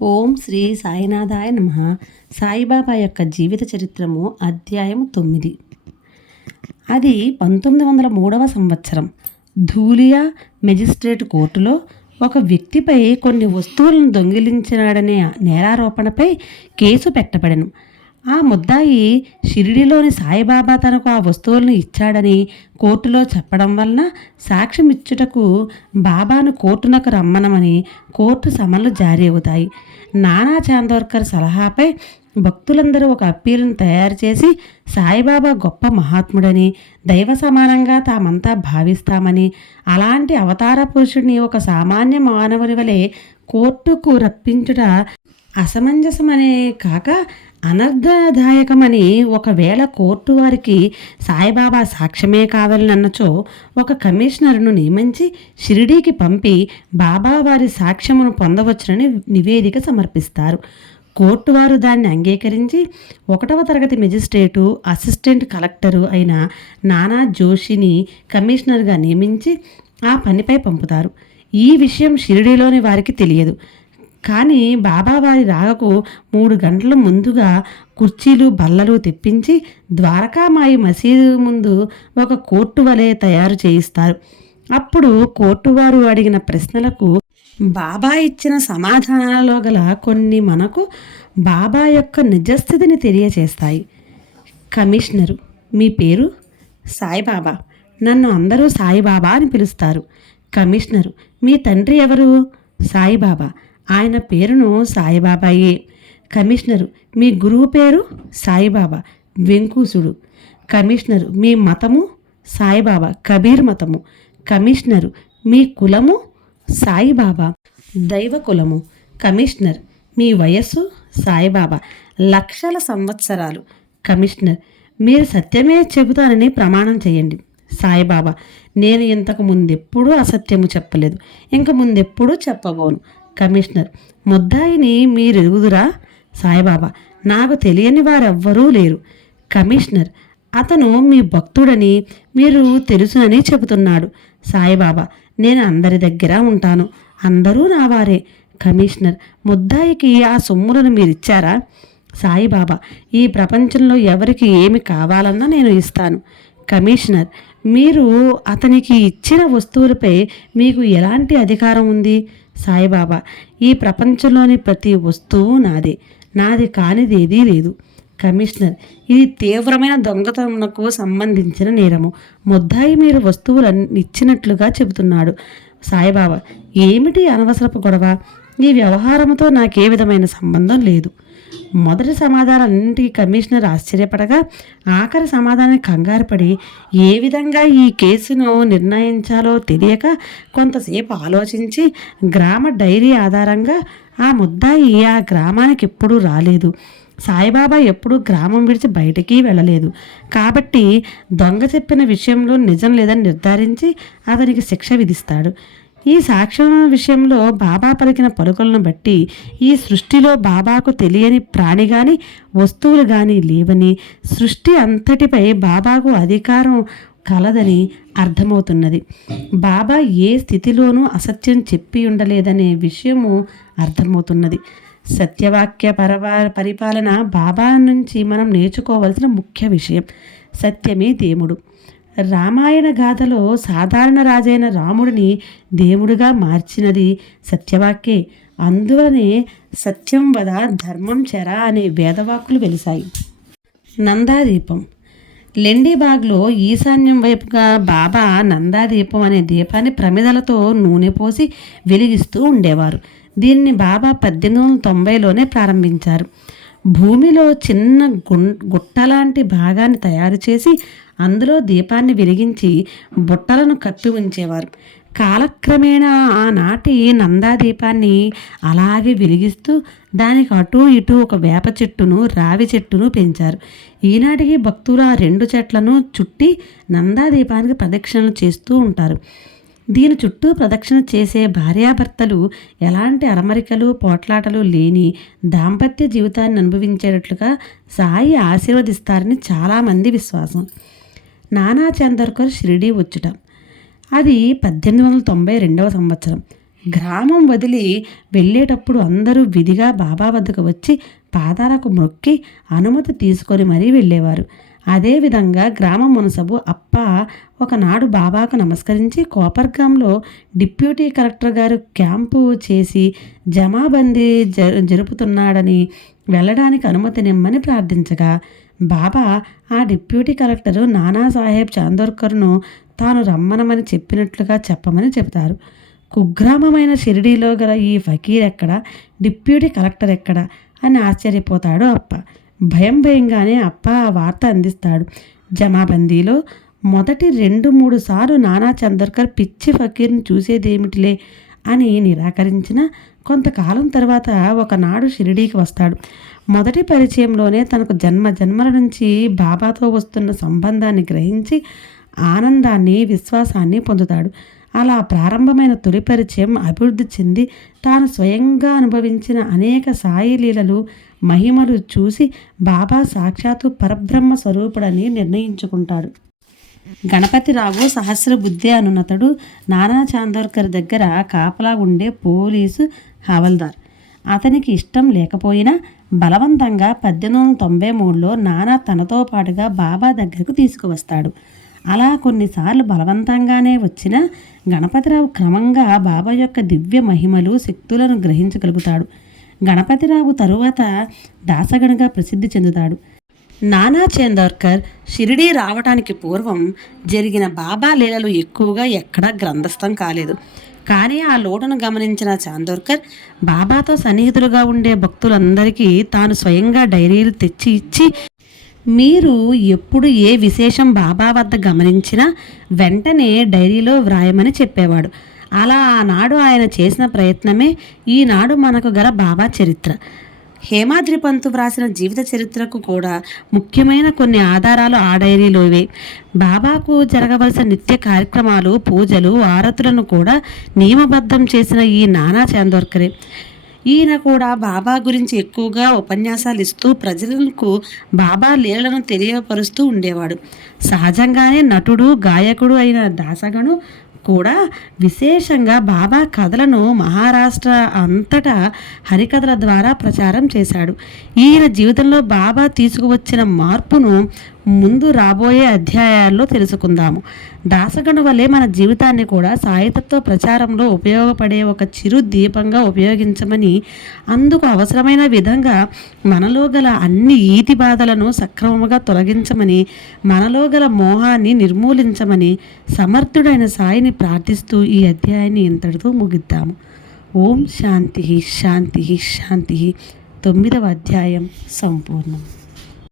ఓం శ్రీ సాయినాథాయ నమ. సాయిబాబా యొక్క జీవిత చరిత్రము అధ్యాయం తొమ్మిది. అది పంతొమ్మిది వందల మూడవ సంవత్సరం. ధూలియా మెజిస్ట్రేట్ కోర్టులో ఒక వ్యక్తిపై కొన్ని వస్తువులను దొంగిలించినాడనే నేరారోపణపై కేసు పెట్టబడెను. ఆ ముద్దాయి షిరిడిలోని సాయిబాబా తనకు ఆ వస్తువులను ఇచ్చాడని కోర్టులో చెప్పడం వలన సాక్ష్యం ఇచ్చుటకు బాబాను కోర్టునకు రమ్మనమని కోర్టు సమన్లు జారీ అవుతాయి. నానా చాందోర్కర్ సలహాపై భక్తులందరూ ఒక అప్పీలను తయారు చేసి సాయిబాబా గొప్ప మహాత్ముడని దైవ సమానంగా తామంతా భావిస్తామని అలాంటి అవతార పురుషుడిని ఒక సామాన్య మానవుని వలె కోర్టుకు రప్పించుట అసమంజసమనే కాక అనర్థదాయకమని ఒకవేళ కోర్టు వారికి సాయిబాబా సాక్ష్యమే కావాలనన్నచో ఒక కమిషనర్ను నియమించి షిరిడీకి పంపి బాబా వారి సాక్ష్యమును పొందవచ్చునని నివేదిక సమర్పిస్తారు. కోర్టు వారు దాన్ని అంగీకరించి ఒకటవ తరగతి మెజిస్ట్రేటు అసిస్టెంట్ కలెక్టరు అయిన నానా జోషిని కమిషనర్గా నియమించి ఆ పనిపై పంపుతారు. ఈ విషయం షిరిడీలోని వారికి తెలియదు. కానీ బాబావారి రాగకు మూడు గంటల ముందుగా కుర్చీలు బల్లలు తెప్పించి ద్వారకామాయి మసీదు ముందు ఒక కోర్టు వలె తయారు చేయిస్తారు. అప్పుడు కోర్టు వారు అడిగిన ప్రశ్నలకు బాబా ఇచ్చిన సమాధానాలలో గల కొన్ని మనకు బాబా యొక్క నిజస్థితిని తెలియచేస్తాయి. కమిషనరు మీ పేరు? సాయిబాబా. నన్ను అందరూ సాయిబాబా అని పిలుస్తారు. కమిషనరు మీ తండ్రి ఎవరు? సాయిబాబా. ఆయన పేరును సాయిబాబాయే. కమిషనరు మీ గురువు పేరు సాయిబాబా వెంకూసుడు. కమిషనరు మీ మతము సాయిబాబా కబీర్ మతము. కమిషనరు మీ కులము సాయిబాబా దైవ కులము. కమిషనర్ మీ వయస్సు సాయిబాబా లక్షల సంవత్సరాలు. కమిషనర్ మీరు సత్యమే చెబుతానని ప్రమాణం చేయండి. సాయిబాబా నేను ఇంతకు ముందెప్పుడూ అసత్యము చెప్పలేదు. ఇంక ముందెప్పుడూ చెప్పబోను. కమిషనర్. ముద్దాయిని మీరెరుగుదురా? సాయిబాబా నాకు తెలియని వారెవ్వరూ లేరు. కమిషనర్ అతను మీ భక్తుడని మీరు తెలుసునని చెబుతున్నాడు. సాయిబాబా నేను అందరి దగ్గర ఉంటాను. అందరూ నా వారే కమిషనర్ ముద్దాయికి ఆ సొమ్ములను మీరిచ్చారా? సాయిబాబా ఈ ప్రపంచంలో ఎవరికి ఏమి కావాలన్నా నేను ఇస్తాను. కమిషనర్ మీరు అతనికి ఇచ్చిన వస్తువులపై మీకు ఎలాంటి అధికారం ఉంది? సాయిబాబా ఈ ప్రపంచంలోని ప్రతి వస్తువు నాదే. నాది కానిది ఏదీ లేదు. కమిషనర్ ఇది తీవ్రమైన దొంగతనకు సంబంధించిన నేరము. ముద్దాయి మీరు వస్తువులు ఇచ్చినట్లుగా చెబుతున్నాడు. సాయిబాబా ఏమిటి అనవసరపు గొడవ? ఈ వ్యవహారంతో నాకే విధమైన సంబంధం లేదు. మొదటి సమాధానాలన్నింటికీ కమిషనర్ ఆశ్చర్యపడగా ఆఖరి సమాధానం కంగారుపడి ఏ విధంగా ఈ కేసును నిర్ణయించాలో తెలియక కొంతసేపు ఆలోచించి గ్రామ డైరీ ఆధారంగా ఆ ముద్దాయి ఆ గ్రామానికి ఎప్పుడూ రాలేదు. సాయిబాబా ఎప్పుడూ గ్రామం విడిచి బయటికి వెళ్ళలేదు. కాబట్టి దొంగ చెప్పిన విషయంలో నిజం లేదని నిర్ధారించి అతనికి శిక్ష విధిస్తాడు. ఈ సాక్ష్యం విషయంలో బాబా పలికిన పలుకులను బట్టి ఈ సృష్టిలో బాబాకు తెలియని ప్రాణి కానీ వస్తువులు కానీ లేవని సృష్టి అంతటిపై బాబాకు అధికారం కలదని అర్థమవుతున్నది. బాబా ఏ స్థితిలోనూ అసత్యం చెప్పి ఉండలేదనే విషయము అర్థమవుతున్నది. సత్యవాక్య పరవా పరిపాలన బాబా నుంచి మనం నేర్చుకోవలసిన ముఖ్య విషయం. సత్యమే దేవుడు. రామాయణ గాథలో సాధారణ రాజైన రాముడిని దేవుడిగా మార్చినది సత్యవాక్యే. అందువలనే సత్యం వద ధర్మం చెర అనే వేదవాక్కులు వెలిశాయి. నందాదీపం. లెండిబాగ్లో ఈశాన్యం వైపుగా బాబా నందాదీపం అనే దీపాన్ని ప్రమిదలతో నూనె పోసి వెలిగిస్తూ ఉండేవారు. దీన్ని బాబా పద్దెనిమిది వందల తొంభైలోనే ప్రారంభించారు. భూమిలో చిన్న గుట్టలాంటి భాగాన్ని తయారు చేసి అందులో దీపాన్ని వెలిగించి బుట్టలను కప్పి ఉంచేవారు. కాలక్రమేణా ఆనాటి నందాదీపాన్ని అలాగే వెలిగిస్తూ దానికి అటు ఇటు ఒక వేప చెట్టును రావి చెట్టును పెంచారు. ఈనాటికి భక్తులు ఆ రెండు చెట్లను చుట్టి నందాదీపానికి ప్రదక్షిణలు చేస్తూ ఉంటారు. దీని చుట్టూ ప్రదక్షిణ చేసే భార్యాభర్తలు ఎలాంటి అరమరికలు పోట్లాటలు లేని దాంపత్య జీవితాన్ని అనుభవించేటట్లుగా సాయి ఆశీర్వదిస్తారని చాలామంది విశ్వాసం. నానా చందర్కర్ షిరిడి వచ్చుట. అది పద్దెనిమిది వందల తొంభై రెండవ సంవత్సరం. గ్రామం వదిలి వెళ్ళేటప్పుడు అందరూ విధిగా బాబా వద్దకు వచ్చి పాదాలకు మొక్కి అనుమతి తీసుకొని మరీ వెళ్ళేవారు. అదేవిధంగా గ్రామ మునసబు అప్ప ఒకనాడు బాబాకు నమస్కరించి కోపర్గాంలో డిప్యూటీ కలెక్టర్ గారు క్యాంపు చేసి జమాబందీ జరుపుతున్నాడని వెళ్ళడానికి అనుమతినిమ్మని ప్రార్థించగా బాబా ఆ డిప్యూటీ కలెక్టరు నానాసాహెబ్ చాందోర్కర్ను తాను రమ్మనమని చెప్పినట్లుగా చెప్పమని చెబుతారు. కుగ్రామమైన షిరిడీలో గల ఈ ఫకీర్ ఎక్కడ? డిప్యూటీ కలెక్టర్ ఎక్కడ? అని ఆశ్చర్యపోతాడు అప్ప. భయం భయంగానే అప్ప ఆ వార్త అందిస్తాడు. జమాబందీలో మొదటి రెండు మూడు సార్లు నానా చందర్కర్ పిచ్చి ఫకీర్ని చూసేదేమిటిలే అని నిరాకరించిన కొంతకాలం తర్వాత ఒకనాడు షిరిడీకి వస్తాడు. మొదటి పరిచయంలోనే తనకు జన్మ జన్మల నుంచి బాబాతో వస్తున్న సంబంధాన్ని గ్రహించి ఆనందాన్ని విశ్వాసాన్ని పొందుతాడు. అలా ప్రారంభమైన తొలి పరిచయం అభివృద్ధి చెంది తాను స్వయంగా అనుభవించిన అనేక సాయి లీలలు మహిమలు చూసి బాబా సాక్షాత్తు పరబ్రహ్మ స్వరూపుడని నిర్ణయించుకుంటాడు. గణపతిరావు సహస్ర బుద్ధి అనున్నతడు నానా చాందోర్కర్ దగ్గర కాపలా ఉండే పోలీసు హవల్దార్. అతనికి ఇష్టం లేకపోయినా బలవంతంగా పద్దెనిమిది వందల తొంభై మూడులో నానా తనతో పాటుగా బాబా దగ్గరకు తీసుకువస్తాడు. అలా కొన్నిసార్లు బలవంతంగానే వచ్చిన గణపతిరావు క్రమంగా బాబా యొక్క దివ్య మహిమలు శక్తులను గ్రహించగలుగుతాడు. గణపతిరావు తరువాత దాసగణగా ప్రసిద్ధి చెందుతాడు. నానా చందోర్కర్ షిరిడీ రావటానికి పూర్వం జరిగిన బాబా లీలలు ఎక్కువగా ఎక్కడా గ్రంథస్థం కాలేదు. కానీ ఆ లోటును గమనించిన చాందోర్కర్ బాబాతో సన్నిహితులుగా ఉండే భక్తులందరికీ తాను స్వయంగా డైరీలు తెచ్చి ఇచ్చి మీరు ఎప్పుడు ఏ విశేషం బాబా వద్ద గమనించినా వెంటనే డైరీలో వ్రాయమని చెప్పేవాడు. అలా ఆనాడు ఆయన చేసిన ప్రయత్నమే ఈనాడు మనకు గల బాబా చరిత్ర. హేమాద్రి పంతు వ్రాసిన జీవిత చరిత్రకు కూడా ముఖ్యమైన కొన్ని ఆధారాలు ఆ డైరీలోవే బాబాకు జరగవలసిన నిత్య కార్యక్రమాలు పూజలు ఆరతులను కూడా నియమబద్ధం చేసిన ఈ నానా చాందోర్కరే. ఈయన కూడా బాబా గురించి ఎక్కువగా ఉపన్యాసాలు ఇస్తూ ప్రజలకు బాబా లీలలను తెలియపరుస్తూ ఉండేవాడు. సహజంగానే నటుడు గాయకుడు అయిన దాసగను కూడా విశేషంగా బాబా కథలను మహారాష్ట్ర అంతటా హరికథల ద్వారా ప్రచారం చేశాడు. ఈయన జీవితంలో బాబా తీసుకువచ్చిన మార్పును ముందు రాబోయే అధ్యాయాల్లో తెలుసుకుందాము. దాసగణ వలె మన జీవితాన్ని కూడా సాయితత్వ ప్రచారంలో ఉపయోగపడే ఒక చిరు దీపంగా ఉపయోగించమని అందుకు అవసరమైన విధంగా మనలో గల అన్ని ఈతి బాధలను సక్రమముగా తొలగించమని మనలో గల మోహాన్ని నిర్మూలించమని సమర్థుడైన సాయిని ప్రార్థిస్తూ ఈ అధ్యాయాన్ని ఇంతటితో ముగిద్దాము. ఓం శాంతి శాంతి శాంతి. తొమ్మిదవ అధ్యాయం సంపూర్ణం.